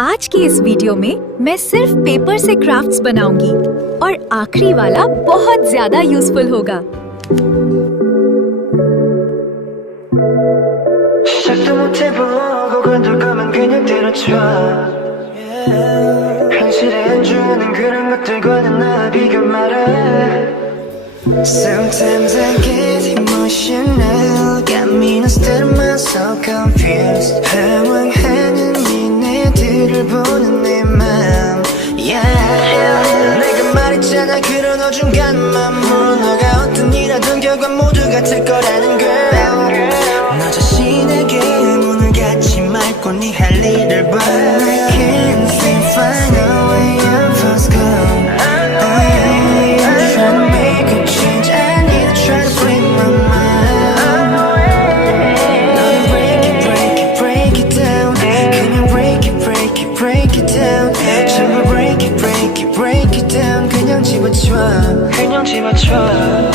आज की इस वीडियो में मैं सिर्फ पेपर से क्राफ्ट्स बनाऊंगी और आखिरी वाला बहुत ज्यादा यूजफुल होगा। 시작도 못해보고 건들거면 그냥 때려쳐 현실에 안주하는 그런 것들과는 나 비교 말아. Sometimes I get emotional, got me stuttering myself confused. 방황하는 니네들을 보는 내 맘, yeah. 내가 말했잖아 그런 어중간한 맘으로 너가 어떤 일 하든 결과 모두 같을 거라는 걸. 너 자신에게 문을 닫지 말고 네 할 일을 봐. I can't seem to find a way out of this girl. I'm trying to make a change. I need to try to free my mind. 너는 break it, break it, break it down. 그냥 break it, break it, break it down. 전부 break it, break it, break it down. 그냥 집어쳐, 그냥 집어쳐.